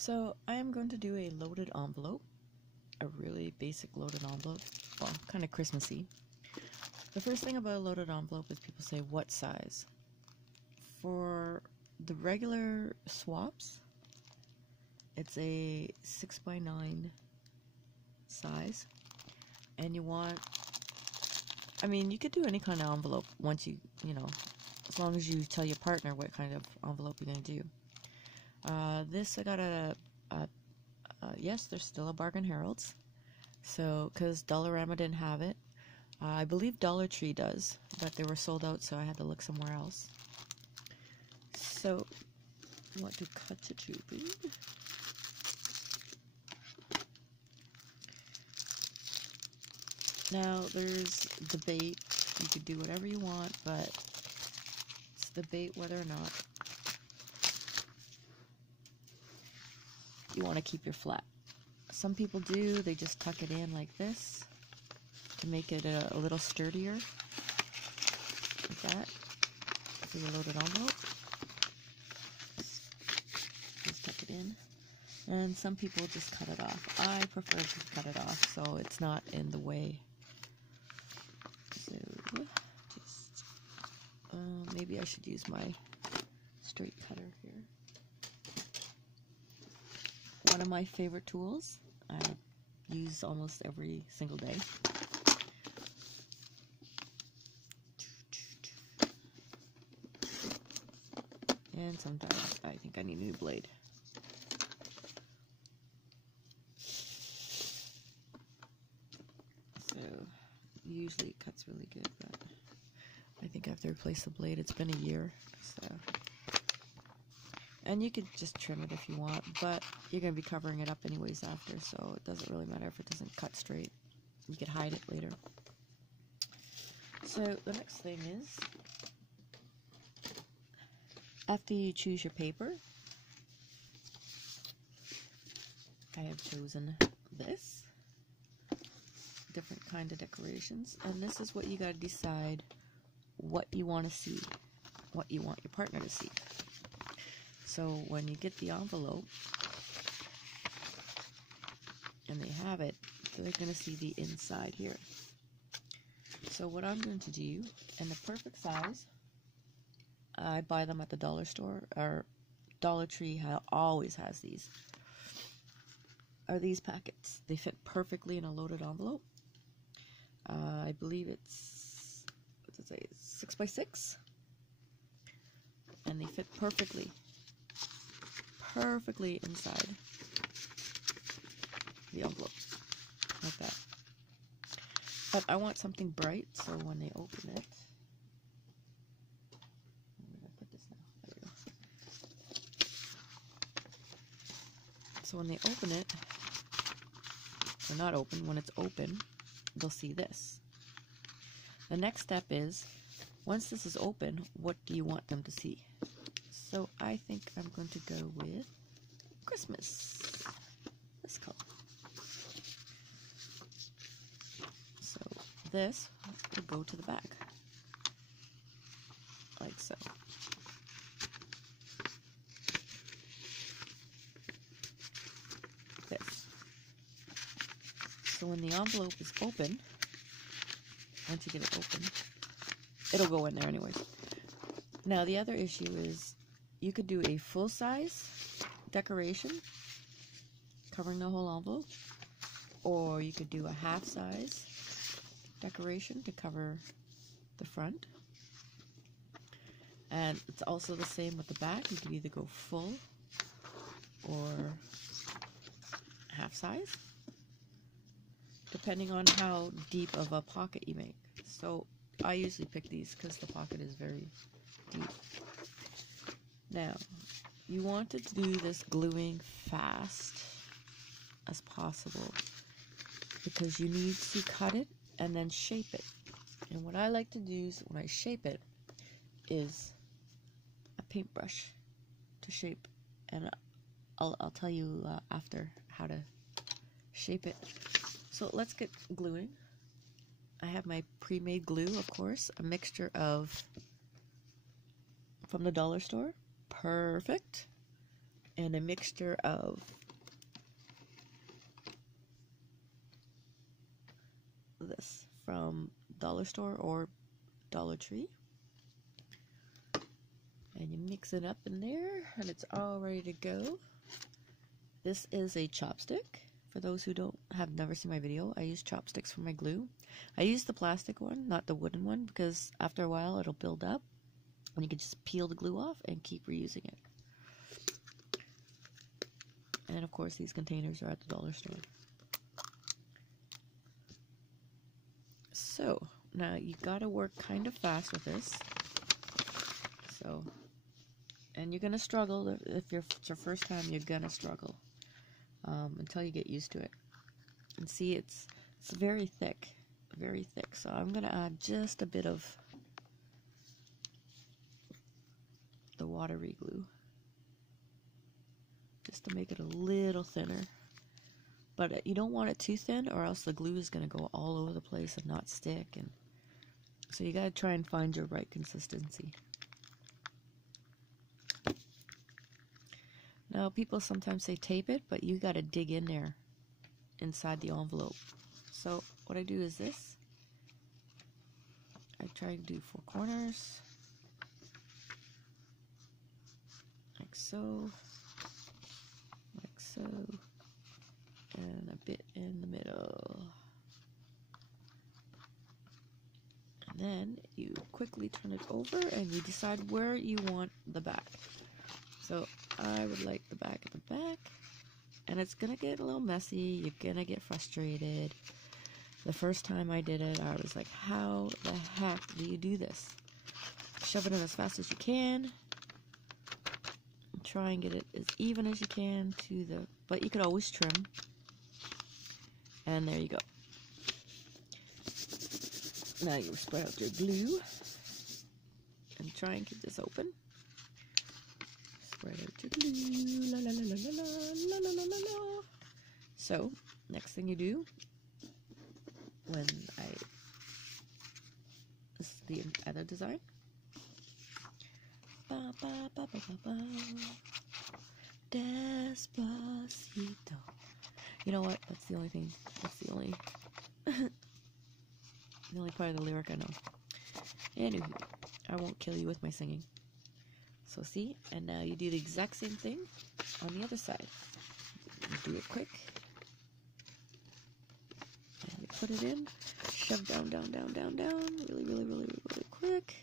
So I am going to do a loaded envelope, a really basic loaded envelope, well, kind of Christmassy. The first thing about a loaded envelope is people say, what size? For the regular swaps, it's a 6x9 size, and you want, you could do any kind of envelope once as long as you tell your partner what kind of envelope you're going to do. This I got at yes, there's still a Bargain Harold's. So, because Dollarama didn't have it. I believe Dollar Tree does, but they were sold out, so I had to look somewhere else. So, you want to cut your tubing. Now, there's debate. You could do whatever you want, but it's debate whether or not you want to keep your flat. Some people do, they just tuck it in like this to make it a little sturdier, like that, for your loaded envelope. Just tuck it in. And some people just cut it off. I prefer to cut it off so it's not in the way. So, just, maybe I should use my straight cutter here. One of my favorite tools I use almost every single day. And sometimes I think I need a new blade. So usually it cuts really good, but I think I have to replace the blade. It's been a year, so. And you could just trim it if you want, but you're going to be covering it up anyways after, so it doesn't really matter if it doesn't cut straight. You could hide it later. So the next thing is, after you choose your paper, I have chosen this. Different kind of decorations. And this is what you got to decide what you want to see, what you want your partner to see. So when you get the envelope and they have it, they're going to see the inside here. So what I'm going to do, in the perfect size, I buy them at the dollar store, or Dollar Tree always has these, are these packets. They fit perfectly in a loaded envelope. I believe it's, what does it say, 6x6? And they fit perfectly inside the envelope, like that. But I want something bright, so when they open it, where did I put this now? There we go. So when they open it, or not open, when it's open, they'll see this. The next step is, once this is open, what do you want them to see? So I think I'm going to go with Christmas, this color. So this will go to the back, like so. This. So when the envelope is open, once you get it open, it'll go in there anyways. Now the other issue is, you could do a full-size decoration covering the whole envelope, or you could do a half-size decoration to cover the front. And it's also the same with the back. You could either go full or half-size, depending on how deep of a pocket you make. So I usually pick these because the pocket is very deep. Now, you want to do this gluing fast as possible because you need to cut it and then shape it. And what I like to do is, when I shape it, is a paintbrush to shape. And I'll tell you after how to shape it. So let's get gluing. I have my pre-made glue, of course, a mixture of, from the dollar store, Perfect, and a mixture of this from Dollar Store or Dollar Tree. And you mix it up in there, and it's all ready to go. This is a chopstick. For those who have never seen my video, I use chopsticks for my glue. I use the plastic one, not the wooden one, because after a while it'll build up, and you can just peel the glue off and keep reusing it. And of course, these containers are at the Dollar Store. So now you gotta work kind of fast with this. So, and you're gonna struggle if it's your first time. You're gonna struggle until you get used to it. And see, it's very thick, very thick. So I'm gonna add just a bit of the watery glue, just to make it a little thinner. But you don't want it too thin, or else the glue is gonna go all over the place and not stick. And so you gotta try and find your right consistency. Now, people sometimes say tape it, but you got to dig in there inside the envelope. So what I do is this. I try to do 4 corners, like so, and a bit in the middle. And then you quickly turn it over and you decide where you want the back. So I would like the back at the back, and it's gonna get a little messy. You're gonna get frustrated. The first time I did it, I was like, how the heck do you do this? Shove it in as fast as you can. Try and get it as even as you can to the, but you could always trim. And there you go. Now you spread out your glue and try and keep this open. Spread out your glue, la la la la la la la la la la. So, next thing you do, when this is the other design. Ba ba ba ba ba ba. Despacito. You know what? That's the only thing. That's the only the only part of the lyric I know. Anywho, I won't kill you with my singing. So see, and now you do the exact same thing on the other side. You do it quick. And you put it in, shove down, down, down, down, down, really, really, really, really quick.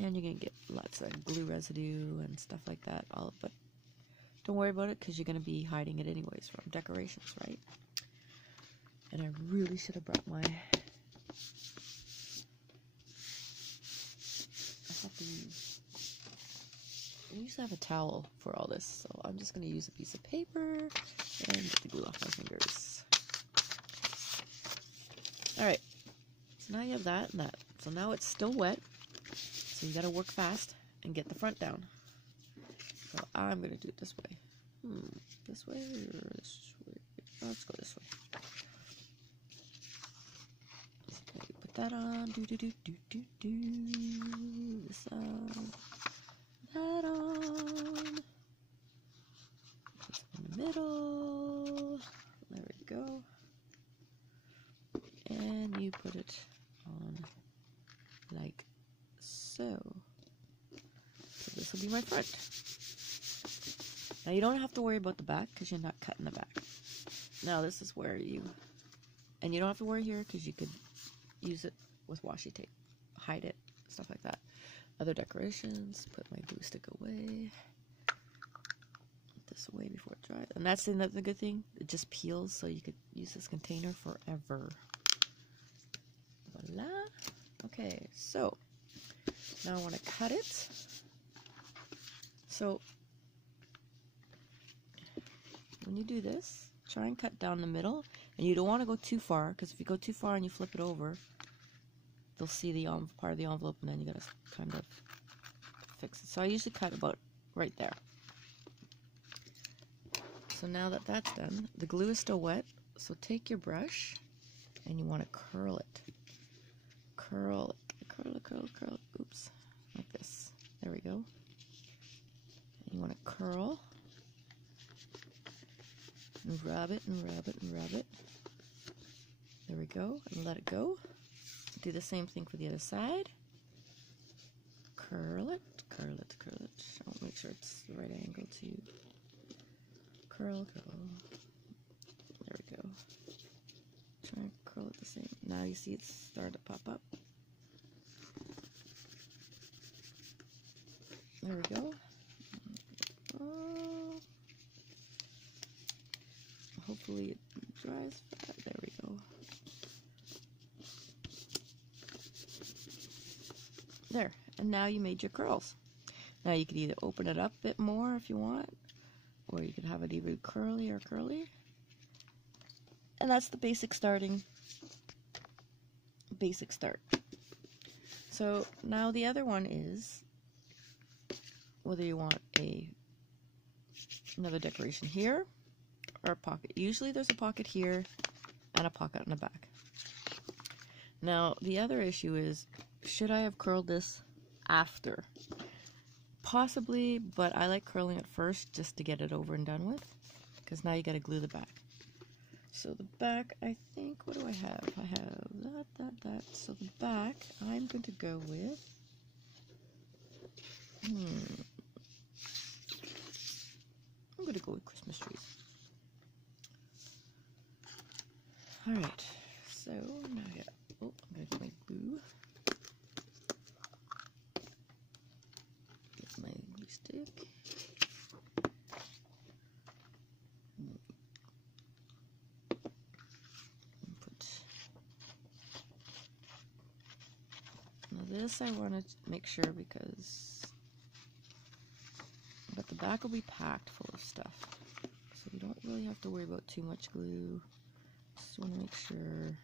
And you're gonna get lots of glue residue and stuff like that. But don't worry about it, because you're gonna be hiding it anyways from decorations, right? And I really should have brought my. I used to have a towel for all this, so I'm just going to use a piece of paper and get the glue off my fingers. Alright, so now you have that and that. So now it's still wet, so you got to work fast and get the front down. So I'm going to do it this way. This way or this way? Let's go this way. So you put that on, this on. That on. Just in the middle. There we go. And you put it on like so. So this will be my front. Now you don't have to worry about the back because you're not cutting the back. Now this is where you, and you don't have to worry here because you could use it with washi tape, hide it, stuff like that. Other decorations, put my glue stick away. Put this away before it dries. And that's another good thing. It just peels, so you could use this container forever. Voila. Okay, so now I want to cut it. So when you do this, try and cut down the middle. And you don't want to go too far, because if you go too far and you flip it over, they'll see the part of the envelope, and then you gotta kind of fix it. So I usually cut about right there. So now that that's done, the glue is still wet, so take your brush and you want to curl it. Curl it, curl it, curl it, curl it. Oops, like this. There we go. You want to curl and rub it and rub it and rub it. There we go, and let it go. Do the same thing for the other side. Curl it, curl it, curl it. I'll make sure it's the right angle too. Curl, curl. There we go. Try and curl it the same. Now you see it's starting to pop up. There we go. Hopefully it dries fast. There we go. There, and now you made your curls. Now you could either open it up a bit more if you want, or you could have it either curly or curly. And that's the basic start. So now the other one is whether you want another decoration here or a pocket. Usually there's a pocket here and a pocket in the back. Now the other issue is, should I have curled this after? Possibly, but I like curling it first just to get it over and done with, because now you got to glue the back. So the back, I think, what do I have? I have that. So the back, I'm going to go with, I'm going to go with Christmas trees. Alright, so now I got, I'm going to get my glue. Get my glue stick. This I want to make sure, but the back will be packed full of stuff, so you don't really have to worry about too much glue. Just want to make sure,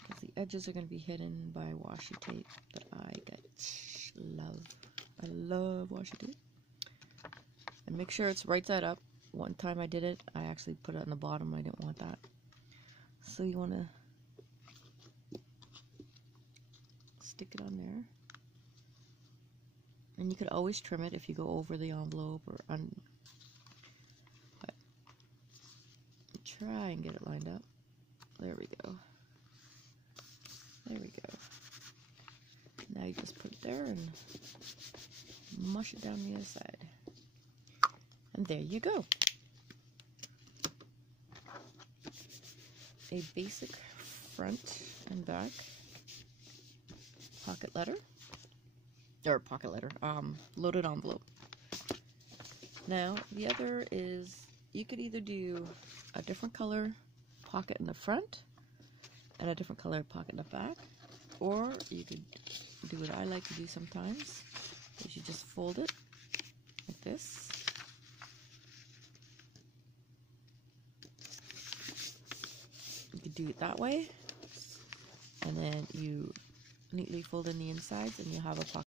because the edges are going to be hidden by washi tape that I love washi tape. And make sure it's right side up. One time I did it, I actually put it on the bottom. I didn't want that, so you want to stick it on there, and you could always trim it if you go over the envelope or but try and get it lined up. There we go. There we go. Now you just put it there and mush it down the other side, and there you go. A basic front and back loaded envelope. Now the other is, you could either do a different color pocket in the front and a different color pocket in the back, or you could do what I like to do sometimes, is you just fold it like this. You could do it that way, and then you neatly fold in the insides and you have a pocket